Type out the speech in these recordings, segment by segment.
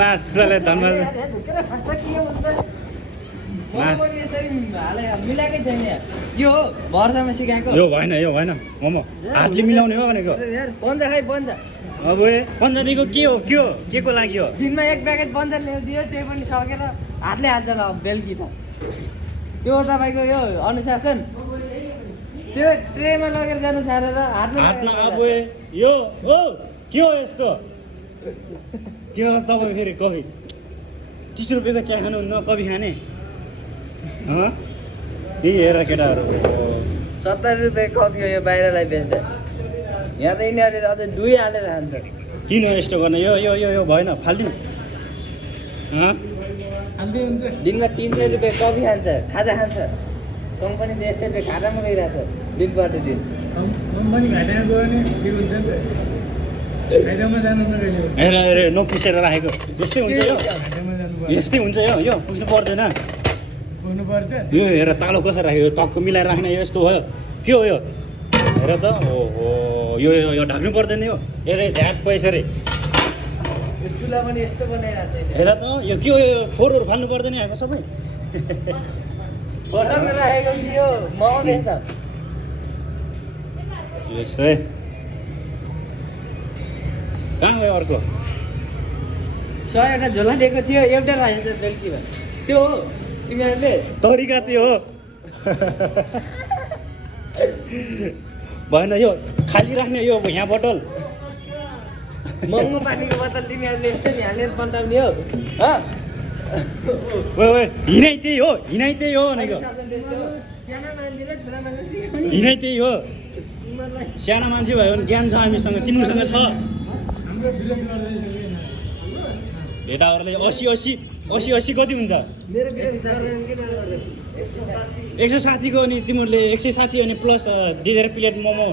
मासले धन्यवाद मिलाएकै छैन यो हो वर्षमा सिकाएको यो भएन मोमो हातले मिलाउने हो भनेको पन्जा खाइ पन्जा अब पन्जादेखिको के हो के को लागि हो दिनमा एक प्याकेट पन्जा ल्याइदियो त्यही पनि सकेर हातले हाल्छ ल बेलुकी त त्यो तपाईँको यो अनुशासन त्यो ट्रेमा लगेर जानु छाडेर हातमा अब यो हो के हो यस्तो के हो तपाईँ फेरि कफी 30 रुपियाँको चिया खानुहुन्न कफी खाने यही हेर केटाहरू 70 रुपियाँ कफी हो यो बाहिरलाई बेच्दा यहाँ त यिनीहरूले अझै 2 हालेर खान्छ किन यस्तो गर्ने यो यो यो यो भएन फाल्दिउँ दिनमा 300 रुपियाँ कफी खान्छ खाजा खान्छ कम्पनी त यस्तै घाटामा गइरहेछ दिन प्रतिदिन हेर नपुसेर राखेको यस्तै हुन्छ यो पुस्नु पर्दैन यो हेर तालो कसरी राख्यो टक्क मिलाएर राख्ने यो यस्तो भयो के हो यो हेर त ओहो यो यो ढाक्नु पर्दैन यो हेर ढ्याक पैसा रे चुला पनि यस्तो बनाइरहेको छ हेर त यो के हो यो फोहोरहरू फाल्नु पर्दैन यहाँको सबै फोटोमा राखेको कि यो मगाउने त यसै कहाँ गयो अर्को 100 वटा झोला दिएको थियो एउटा राखेको छ बेलुकीमा त्यो हो तिमीहरूले तरिका त्यो हो भएन यो खाली राख्ने यो यहाँ बोतल महँगो पानीको बोतल तिमीहरूले यस्तै हालेर पल्टाउने हो हिँडाइ त्यही हो भनेको हिँडाइ त्यही हो सानो मान्छे भयो भने ज्ञान छ हामीसँग तिमीसँग छ भेटाहरूले 80 कति हुन्छ 160 को अनि तिमीहरूले 160 अनि प्लस दिएर प्लेट मोमो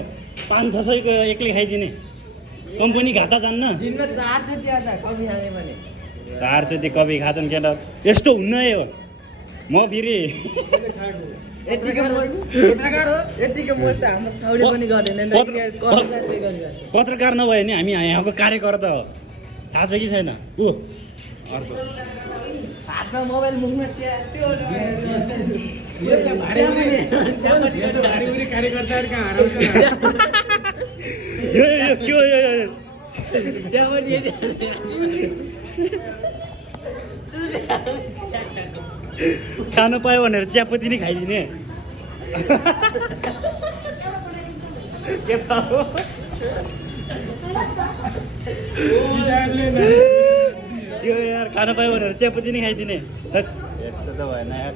500-600 को एक्लै खाइदिने कम्पनी घाटा जान्न दिनमा 4 चोटि आउँछ कफी खाने भने 4 चोटि कफी खान्छन् केटा यस्तो हुन्न हो म फेरि यतिको मोज त हाम्रो साउले पनि गर्दैन पत्रकार नभए नि हामी यहाँको कार्यकर्ता हो थाहा छ कि छैन ऊ अर्को हातमा मोबाइल मुखमा त्यो के हो खानु पायो भनेर चियापत्ती नै खाइदिने के थाहा हो त्यो यार खानु पायो भनेर चियापत्ती नै खाइदिने यस्तो त भएन यार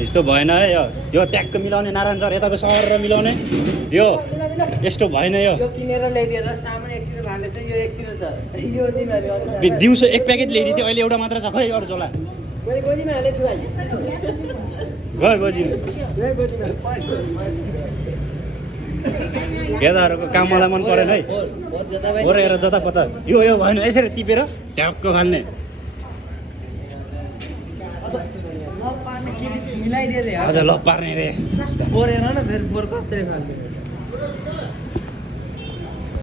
यस्तो भएन है यो ट्याक्क मिलाउने नारायण सर यताको सहर र मिलाउने यो यस्तो भएन यो किनेर ल्याइदिएर सामान एकतिर भाले चाहिँ यो एकतिर छ यो तिमीहरुले दिउँसो एक प्याकेट ल्याइदिए थियो अहिले एउटा मात्र छ खै अरु झोला मैले गोजीमा हालेछु भाइ गयो गोजी केदाहरूको काम मलाई मन परेन है ओरे हेर जता पता यो भएन यसरी टिपेर ट्याक्क फाल्ने मिलाइदिए रे अझ ल पार्ने रे बोर हेर न फेरि बोर कत्रै फाल्छ